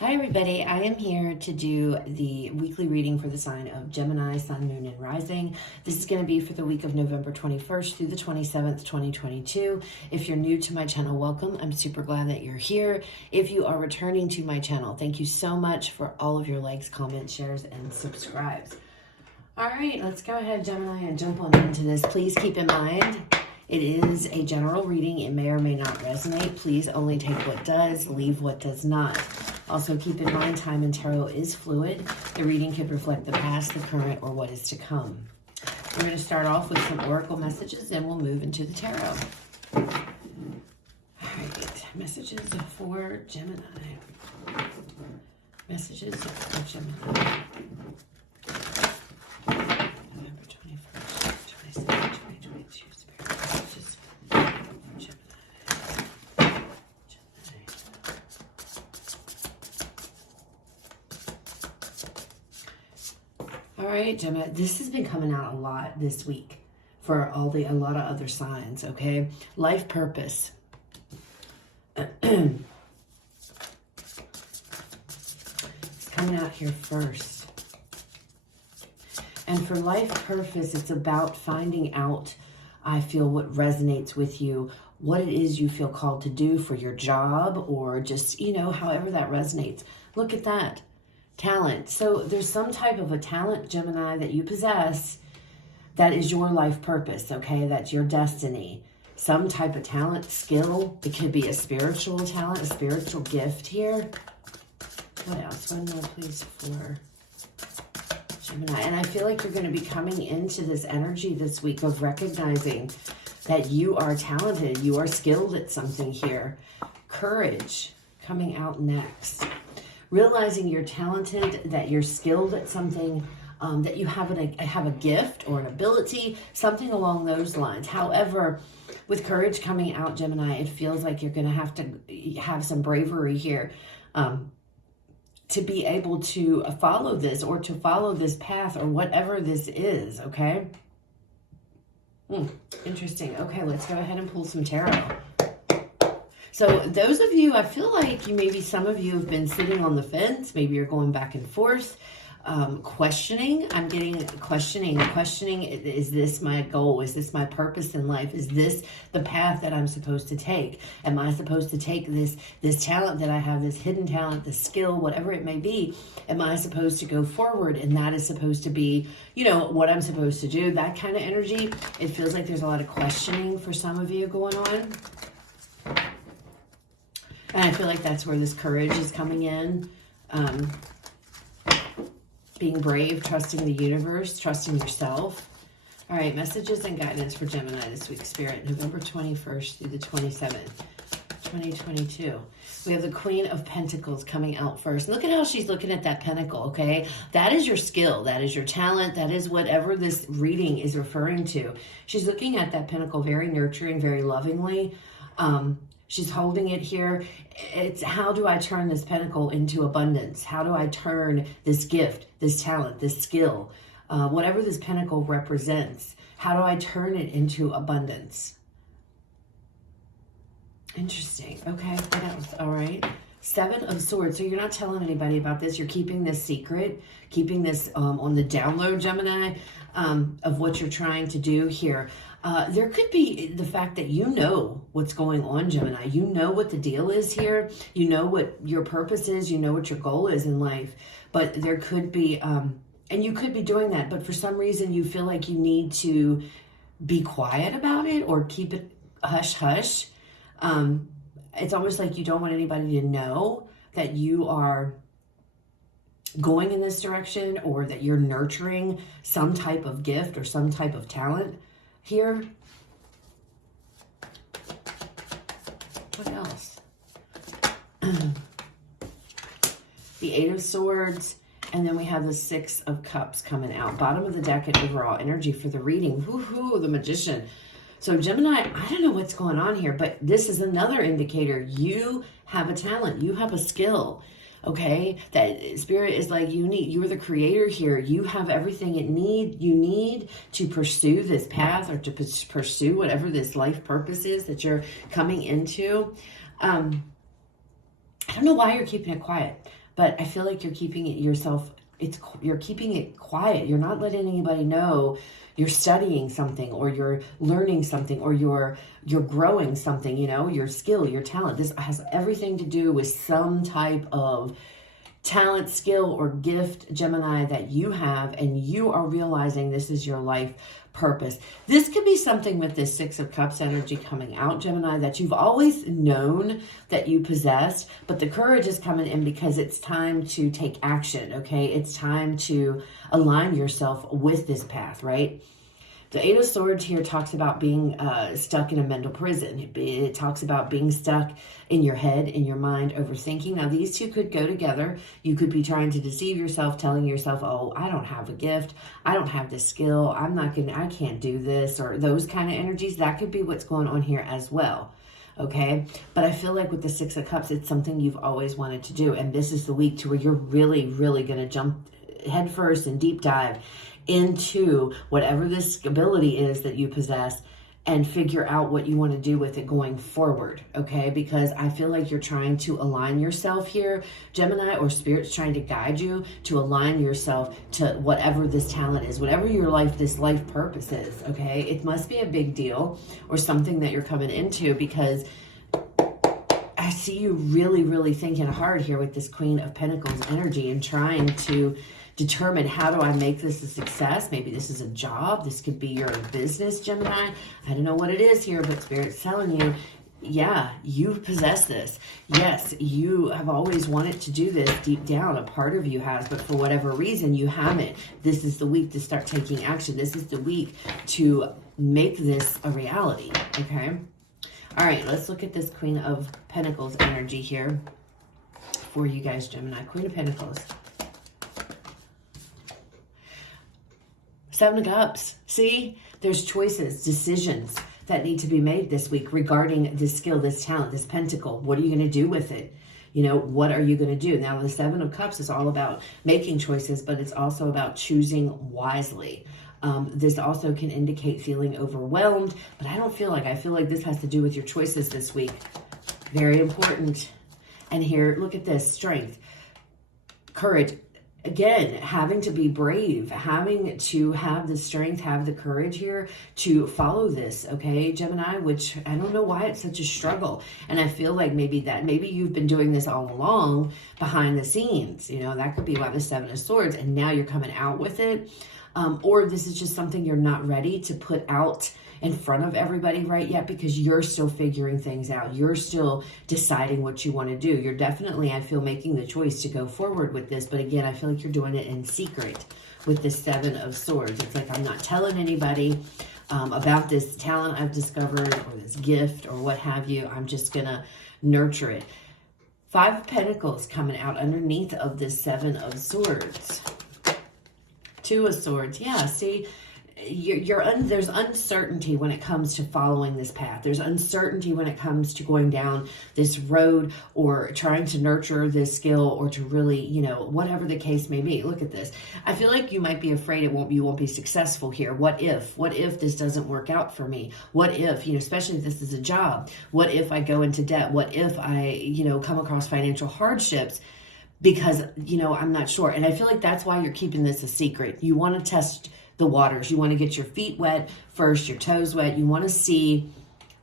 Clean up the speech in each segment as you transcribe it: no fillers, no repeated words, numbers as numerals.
Hi everybody, I am here to do the weekly reading for the sign of Gemini, Sun, Moon, and Rising. This is going to be for the week of November 21st through the 27th, 2022. If you're new to my channel, welcome. I'm super glad that you're here. If you are returning to my channel, thank you so much for all of your likes, comments, shares, and subscribes. All right, let's go ahead, Gemini, and jump on into this. Please keep in mind, it is a general reading. It may or may not resonate. Please only take what does, leave what does not. Also, keep in mind, time in tarot is fluid. The reading could reflect the past, the current, or what is to come. We're going to start off with some oracle messages, then we'll move into the tarot. All right, messages for Gemini. Messages for Gemini. November 21st, 27th, 2022. Spirit messages for Gemini. All right, Gemini, this has been coming out a lot this week for a lot of other signs, okay? Life purpose. It's coming out here first. And for life purpose, it's about finding out, I feel, what resonates with you, what it is you feel called to do for your job, or just, however that resonates. Look at that. Talent. So there's some type of a talent, Gemini, that you possess that is your life purpose, okay? That's your destiny. Some type of talent, skill. It could be a spiritual talent, a spiritual gift here. What else? One more, please, for Gemini. And I feel like you're going to be coming into this energy this week of recognizing that you are talented. You are skilled at something here. Courage coming out next. Realizing you're talented, that you're skilled at something, that you have a gift or an ability, something along those lines. However, with courage coming out, Gemini, it feels like you're going to have to have some bravery here to be able to follow this, or to follow this path, or whatever this is, okay? Interesting. Okay, let's go ahead and pull some tarot. So those of you, I feel like some of you have been sitting on the fence. Maybe you're going back and forth, questioning. I'm getting questioning. Is this my goal? Is this my purpose in life? Is this the path that I'm supposed to take? Am I supposed to take this talent that I have, this hidden talent, this skill, whatever it may be? Am I supposed to go forward? And that is supposed to be, what I'm supposed to do. That kind of energy. It feels like there's a lot of questioning for some of you going on. And I feel like that's where this courage is coming in. Being brave, trusting the universe, trusting yourself. All right, messages and guidance for Gemini this week, Spirit, November 21st through the 27th, 2022. We have the Queen of Pentacles coming out first. Look at how she's looking at that pentacle, okay? That is your skill. That is your talent. That is whatever this reading is referring to. She's looking at that pentacle very nurturing, very lovingly. She's holding it here. It's, how do I turn this pentacle into abundance? How do I turn this gift, this talent, this skill, whatever this pentacle represents, how do I turn it into abundance? Interesting. Okay, what else? All right. Seven of Swords. So you're not telling anybody about this. You're keeping this secret, keeping this on the download, Gemini, of what you're trying to do here. There could be the fact that you know what's going on, Gemini. You know what the deal is here. You know what your purpose is. You know what your goal is in life. But there could be, and you could be doing that, but for some reason you feel like you need to be quiet about it or keep it hush-hush. It's almost like you don't want anybody to know that you are going in this direction, or that you're nurturing some type of gift or some type of talent here. What else? The Eight of Swords, and then we have the Six of Cups coming out. Bottom of the deck and overall energy for the reading. Woohoo, the Magician. So Gemini, I don't know what's going on here, but this is another indicator. You have a talent. You have a skill. Okay, that Spirit is like, you're the creator here. You have everything you need to pursue this path, or to pursue whatever this life purpose is that you're coming into. I don't know why you're keeping it quiet, but I feel like you're keeping it yourself, you're keeping it quiet. You're not letting anybody know you're studying something, or you're learning something, or you're growing something, your skill, your talent. This has everything to do with some type of talent, skill, or gift, Gemini, that you have, and you are realizing this is your life purpose. This could be something with this Six of Cups energy coming out, Gemini, that you've always known that you possessed, but the courage is coming in because it's time to take action, okay? It's time to align yourself with this path, right? The Eight of Swords here talks about being stuck in a mental prison. It talks about being stuck in your head, in your mind, overthinking. Now, these two could go together. You could be trying to deceive yourself, telling yourself, oh, I don't have a gift. I don't have the skill. I can't do this, or those kind of energies. That could be what's going on here as well. Okay, but I feel like with the Six of Cups, it's something you've always wanted to do. And this is the week to where you're really, really going to jump headfirst and deep dive into whatever this ability is that you possess and figure out what you want to do with it going forward, okay? Because I feel like you're trying to align yourself here, Gemini, or Spirit's trying to guide you to align yourself to whatever this talent is, whatever this life purpose is, okay? It must be a big deal or something that you're coming into, because I see you really, really thinking hard here with this Queen of Pentacles energy and trying to determine, how do I make this a success? Maybe this is a job. This could be your business, Gemini. I don't know what it is here, but Spirit's telling you, yeah, you possess this. Yes, you have always wanted to do this deep down. A part of you has, but for whatever reason, you haven't. This is the week to start taking action. This is the week to make this a reality, okay? All right, let's look at this Queen of Pentacles energy here for you guys, Gemini. Queen of Pentacles. Seven of Cups. See, there's choices, decisions that need to be made this week regarding this skill, this talent, this pentacle. What are you going to do with it? What are you going to do? Now, the Seven of Cups is all about making choices, but it's also about choosing wisely. This also can indicate feeling overwhelmed, but I feel like this has to do with your choices this week. Very important. And here, look at this, strength, courage. Again, having to be brave, having to have the strength, have the courage here to follow this, okay, Gemini, which I don't know why it's such a struggle. And I feel like maybe you've been doing this all along behind the scenes. That could be why the Seven of Swords, and now you're coming out with it. Or this is just something you're not ready to put out in front of everybody right yet, because you're still figuring things out. You're still deciding what you want to do. You're definitely, I feel, making the choice to go forward with this. But again, I feel like you're doing it in secret with the Seven of Swords. It's like, I'm not telling anybody about this talent I've discovered or this gift or what have you. I'm just going to nurture it. Five of Pentacles coming out underneath of this Seven of Swords. Two of Swords. Yeah, see, there's uncertainty when it comes to following this path. There's uncertainty when it comes to going down this road or trying to nurture this skill, or to really, whatever the case may be. Look at this. I feel like you might be afraid you won't be successful here. What if this doesn't work out for me? What if, especially if this is a job, what if I go into debt? What if I, come across financial hardships? Because, I'm not sure. And I feel like that's why you're keeping this a secret. You want to test the waters. You want to get your feet wet first, your toes wet. You want to see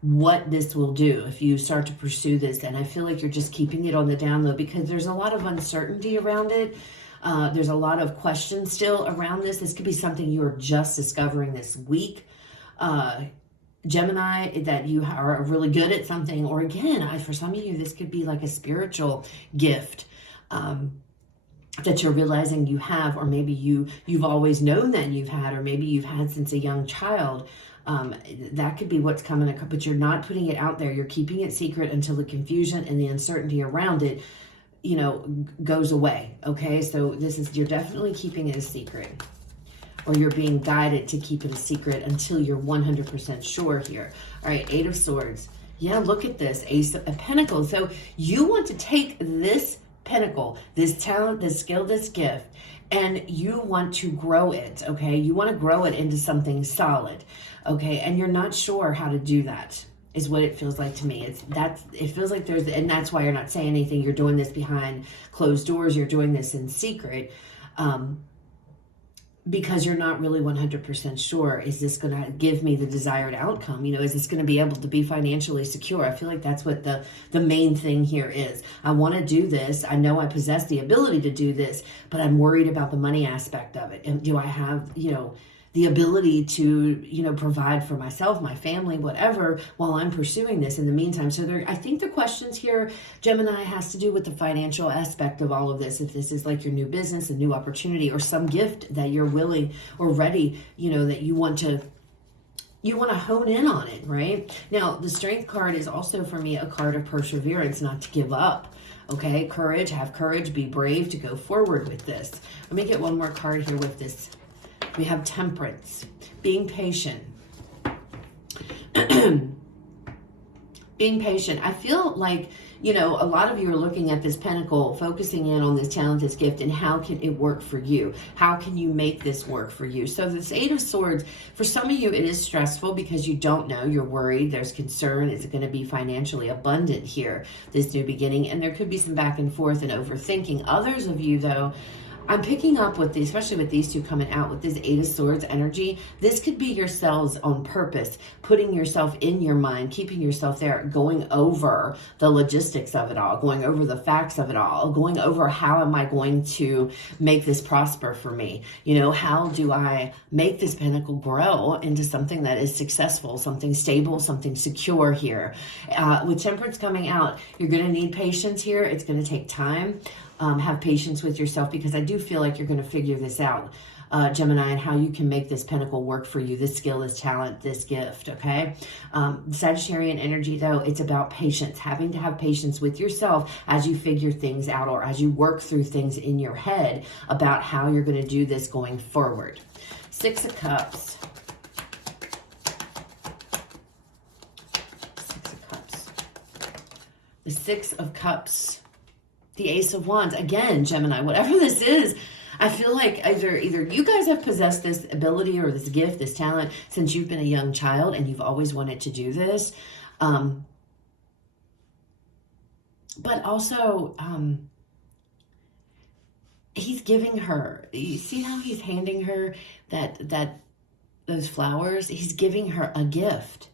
what this will do if you start to pursue this. And I feel like you're just keeping it on the down low, because there's a lot of uncertainty around it. There's a lot of questions still around this. This could be something you're just discovering this week. Gemini, that you are really good at something. Or again, for some of you, this could be like a spiritual gift that you're realizing you have, or maybe you've always known that you've had, or maybe you've had since a young child. That could be what's coming, but you're not putting it out there. You're keeping it secret until the confusion and the uncertainty around it, goes away. Okay, so you're definitely keeping it a secret, or you're being guided to keep it a secret until you're 100% sure here. All right, Eight of Swords. Yeah, look at this, Ace of Pentacles. So you want to take this pentacle, this talent, this skill, this gift, and you want to grow it, okay? You want to grow it into something solid, okay? And you're not sure how to do that, is what it feels like to me. It feels like and that's why you're not saying anything. You're doing this behind closed doors. You're doing this in secret. Because you're not really 100% sure, is this going to give me the desired outcome? Is this going to be able to be financially secure? I feel like that's what the main thing here is. I want to do this. I know I possess the ability to do this, but I'm worried about the money aspect of it. And do I have, the ability to, provide for myself, my family, whatever, while I'm pursuing this in the meantime? So I think the questions here, Gemini, has to do with the financial aspect of all of this. If this is like your new business, a new opportunity, or some gift that you're willing or ready, that you want to hone in on it, right? Now, the Strength card is also for me a card of perseverance, not to give up. Okay, courage, have courage, be brave to go forward with this. Let me get one more card here with this. We have Temperance, being patient. Being patient. I feel like, a lot of you are looking at this pentacle, focusing in on this talent, this gift, and how can it work for you? How can you make this work for you? So this Eight of Swords, for some of you, it is stressful because you don't know. You're worried. There's concern. Is it going to be financially abundant here, this new beginning? And there could be some back and forth and overthinking. Others of you, though, I'm picking up with these, especially with these two coming out with this Eight of Swords energy. This could be yourselves on purpose, putting yourself in your mind, keeping yourself there, going over the logistics of it all, going over the facts of it all, going over how am I going to make this prosper for me? How do I make this pentacle grow into something that is successful, something stable, something secure here? With Temperance coming out, you're going to need patience here. It's going to take time. Have patience with yourself, because I do feel like you're going to figure this out, Gemini, and how you can make this pentacle work for you, this skill, this talent, this gift, okay? Sagittarian energy, though, it's about patience, having to have patience with yourself as you figure things out, or as you work through things in your head about how you're going to do this going forward. Six of Cups. Six of Cups. The Six of Cups. The Ace of Wands. Again, Gemini, whatever this is, I feel like either you guys have possessed this ability or this gift, this talent, since you've been a young child and you've always wanted to do this. But also, he's giving her, you see how he's handing her those flowers? He's giving her a gift.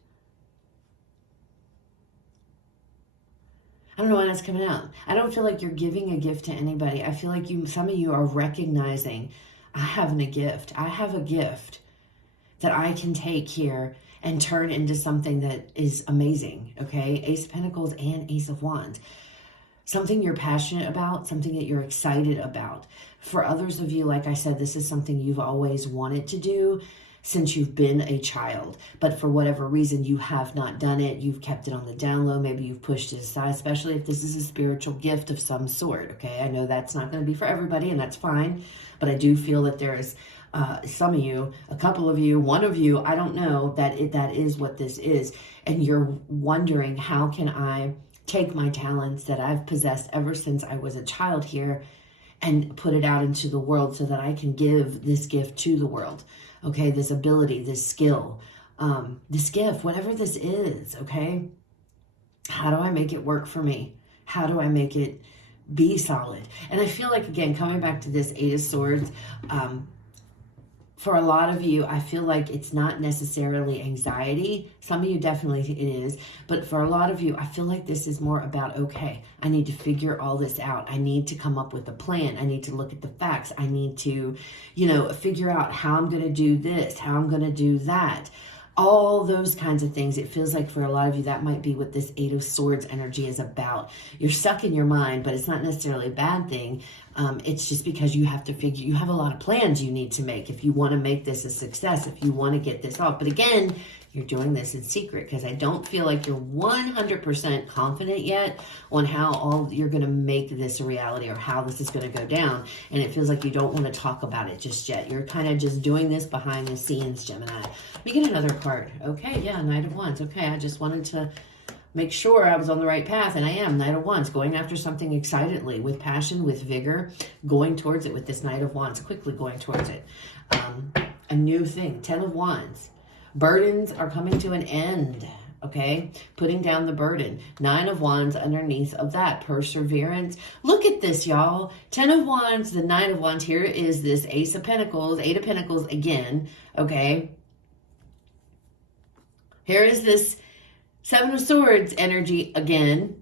I don't know why that's coming out. I don't feel like you're giving a gift to anybody. I feel like some of you are recognizing, I have a gift. I have a gift that I can take here and turn into something that is amazing, okay? Ace of Pentacles and Ace of Wands. Something you're passionate about, something that you're excited about. For others of you, like I said, this is something you've always wanted to do since you've been a child, but for whatever reason you have not done it. You've kept it on the down low. Maybe you've pushed it aside, especially if this is a spiritual gift of some sort, okay? I know that's not going to be for everybody, and that's fine, but I do feel that there is some of you, a couple of you, one of you, I don't know, that is what this is, and you're wondering, how can I take my talents that I've possessed ever since I was a child here and put it out into the world so that I can give this gift to the world? Okay, this ability, this skill, this gift, whatever this is, okay? How do I make it work for me? How do I make it be solid? And I feel like, again, coming back to this Eight of Swords, for a lot of you, I feel like it's not necessarily anxiety. Some of you definitely it is. But for a lot of you, I feel like this is more about, okay, I need to figure all this out. I need to come up with a plan. I need to look at the facts. I need to, figure out how I'm going to do this, how I'm going to do that. All those kinds of things. It feels like for a lot of you, that might be what this Eight of Swords energy is about. You're stuck in your mind, but it's not necessarily a bad thing. It's just because you have a lot of plans you need to make if you want to make this a success, if you want to get this off. But again, you're doing this in secret because I don't feel like you're 100% confident yet on how you're going to make this a reality or how this is going to go down. And it feels like you don't want to talk about it just yet. You're kind of just doing this behind the scenes, Gemini. Let me get another card. Okay, yeah, Knight of Wands. Okay, I just wanted to make sure I was on the right path, and I am. Knight of Wands, going after something excitedly, with passion, with vigor, going towards it with this Knight of Wands, quickly going towards it. A new thing, Ten of Wands. Burdens are coming to an end. okay? Putting down the burden. 9 of Wands underneath of that. Perseverance. Look at this, y'all. 10 of Wands, the 9 of Wands. Here is this Ace of Pentacles, 8 of Pentacles again, okay? Here is this 7 of Swords energy again.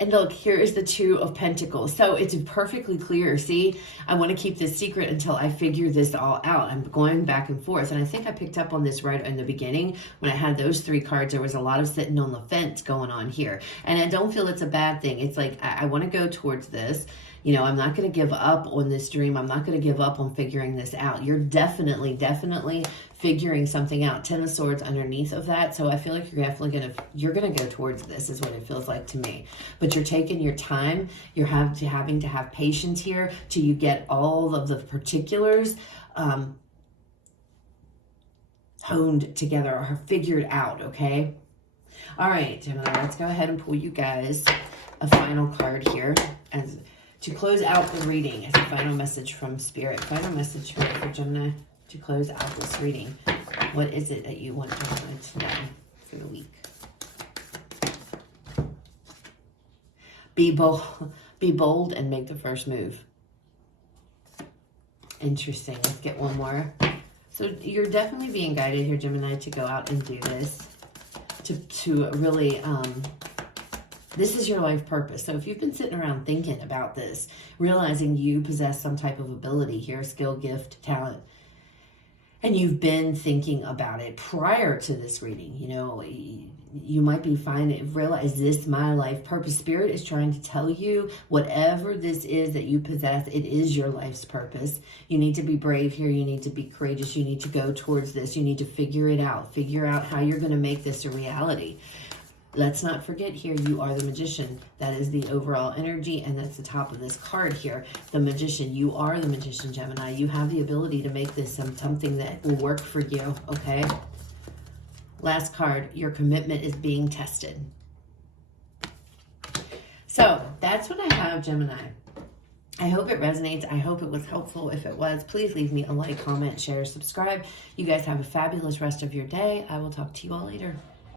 And look, here is the 2 of Pentacles. So it's perfectly clear. See, I want to keep this secret until I figure this all out. I'm going back and forth. And I think I picked up on this right in the beginning. When I had those 3 cards, there was a lot of sitting on the fence going on here. And I don't feel it's a bad thing. It's like, I want to go towards this. You know, I'm not going to give up on this dream. I'm not going to give up on figuring this out. You're definitely figuring something out. 10 of Swords underneath of that. So I feel like you're definitely going to go towards this is what it feels like to me. But you're taking your time. You're having to have patience here till you get all of the particulars honed together or figured out, okay? All right, Gemini, let's go ahead and pull you guys a final card here as to close out the reading as a final message from Spirit. Final message for Gemini to close out this reading. What is it that you want Gemini to know for the week? Be bold and make the first move. Interesting. Let's get one more. So you're definitely being guided here, Gemini, to go out and do this. To really... this is your life purpose. So if you've been sitting around thinking about this, realizing you possess some type of ability here, skill, gift, talent, and you've been thinking about it prior to this reading, you know, you might be realize this my life purpose. Spirit is trying to tell you whatever this is that you possess, it is your life's purpose. You need to be brave here. You need to be courageous. You need to go towards this. You need to figure it out. Figure out how you're going to make this a reality. Let's not forget here, you are the Magician. That is the overall energy, and that's the top of this card here. The Magician. You are the Magician, Gemini. You have the ability to make this something that will work for you, okay? Last card, your commitment is being tested. So, that's what I have, Gemini. I hope it resonates. I hope it was helpful. If it was, please leave me a like, comment, share, subscribe. You guys have a fabulous rest of your day. I will talk to you all later.